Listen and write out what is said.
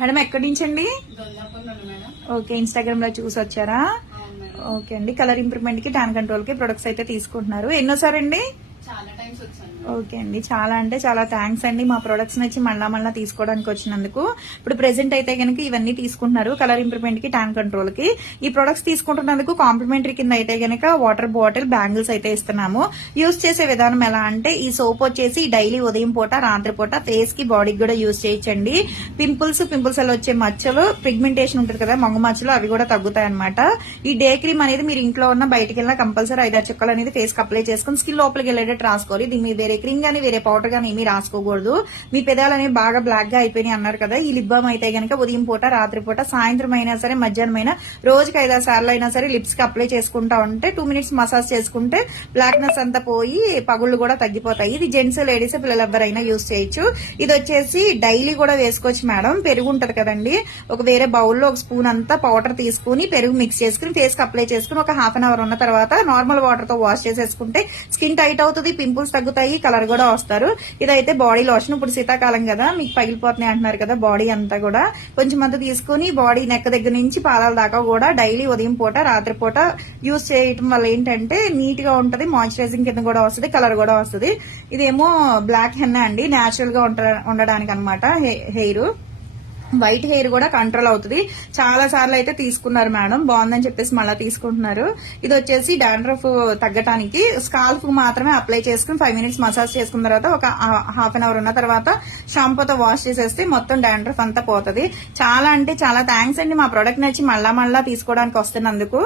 Madam ఎక్కడి నుంచి అండి? ఓకే, ఇన్స్టాగ్రామ్ లో చూసి వచ్చారా? ఓకే అండి. కలర్ ఇంప్రూవ్మెంట్ కి, ట్యాన్ కంట్రోల్ కి ప్రొడక్ట్స్ అయితే తీసుకుంటున్నారు. ఎన్నోసారండి? చాలా టైమ్స్ వచ్చాను. ఓకే అండి, చాలా అంటే చాలా థ్యాంక్స్ అండి మా ప్రొడక్ట్స్ నచ్చి మళ్ళా తీసుకోవడానికి వచ్చినందుకు. ఇప్పుడు ప్రెసెంట్ అయితే కనుక ఇవన్నీ తీసుకుంటున్నారు, కలర్ ఇంప్రూవ్మెంట్ కి, ట్యాన్ కంట్రోల్ కి. ఈ ప్రొడక్ట్స్ తీసుకుంటున్నందుకు కాంప్లిమెంటరీ కింద అయితే కనుక వాటర్ బాటిల్, బ్యాంగిల్స్ అయితే ఇస్తున్నాము. యూజ్ చేసే విధానం ఎలా అంటే, ఈ సోప్ వచ్చేసి డైలీ ఉదయం పూట, రాత్రి పూట ఫేస్ కి, బాడీకి కూడా యూజ్ చేయొచ్చండి. పింపుల్స్ అలా వచ్చే మచ్చలు, పిగ్మెంటేషన్ ఉంటుంది కదా మొంగ మచ్చలు, అవి కూడా తగ్గుతాయి అనమాట. ఈ డే క్రీమ్ అనేది మీరు ఇంట్లో ఉన్న బయటకి వెళ్ళినా కంపల్సరీ 5-6 చుక్కలు అనేది ఫేస్ కి అప్లై చేసుకుని స్కిన్ లోపలికి వెళ్ళేటట్టు రాసుకోవాలి. దీని మీద వేరే క్రీమ్ గానీ వేరే పౌడర్ గానీ ఏమీ రాసుకోకూడదు. మీ పెదాలు అనేవి బాగా బ్లాక్ గా అయిపోయినాయి అన్నారు కదా, ఈ లిప్ బామ్ అయితే గనక ఉదయం పూట, రాత్రి పూట, సాయంత్రం అయినా సరే, మధ్యాహ్నం అయినా, రోజుకి 5-6 సార్లు అయినా సరే లిప్స్ కి అప్లై చేసుకుంటా ఉంటే 2 మినిట్స్ మసాజ్ చేసుకుంటే బ్లాక్నెస్ అంతా పోయి పగుళ్ళు కూడా తగ్గిపోతాయి. ఇది జెంట్స్, లేడీస్, పిల్లలు ఎవరైనా యూజ్ చేయొచ్చు. ఇది వచ్చేసి డైలీ కూడా వేసుకోవచ్చు మేడం. పెరుగు ఉంటది కదండి, ఒక వేరే బౌల్లో ఒక స్పూన్ అంతా పౌడర్ తీసుకుని పెరుగు మిక్స్ చేసుకుని ఫేస్ కి అప్లై చేసుకుని ఒక హాఫ్ అన్ అవర్ ఉన్న తర్వాత నార్మల్ వాటర్ తో వాష్ చేసేసుకుంటే స్కిన్ టైట్ అవుతుంది, పింపుల్స్ తగ్గుతాయి, కలర్ కూడా వస్తారు. ఇదైతే బాడీ లోషన్. ఇప్పుడు శీతాకాలం కదా, మీకు పగిలిపోతున్నాయి అంటున్నారు కదా, బాడీ అంతా కూడా కొంచెం అంతా తీసుకుని బాడీ నెక్ దగ్గర నుంచి పాదాల దాకా కూడా డైలీ ఉదయం పూట, రాత్రి పూట యూజ్ చేయటం వల్ల ఏంటంటే నీట్ గా ఉంటది, మాయిశ్చరైజింగ్ కింద కూడా వస్తుంది, కలర్ కూడా వస్తుంది. ఇదేమో బ్లాక్ హెన్నా అండి, న్యాచురల్ గా ఉండడానికి అనమాట. హెయిర్ వైట్ హెయిర్ కూడా కంట్రోల్ అవుతుంది. చాలా సార్లు అయితే తీసుకున్నారు మేడం, బాగుందని చెప్పేసి మళ్ళీ తీసుకుంటున్నారు. ఇది వచ్చేసి డాండ్రఫ్ తగ్గటానికి స్కాల్ఫ్ మాత్రమే అప్లై చేసుకుని 5 మినిట్స్ మసాజ్ చేసుకున్న తర్వాత ఒక హాఫ్ అన్ అవర్ ఉన్న తర్వాత షాంపూతో వాష్ చేసేస్తే మొత్తం డాండ్రఫ్ అంతా పోతుంది. చాలా అంటే చాలా థ్యాంక్స్ అండి మా ప్రొడక్ట్ నచ్చి మళ్ళా తీసుకోవడానికి వస్తున్నందుకు.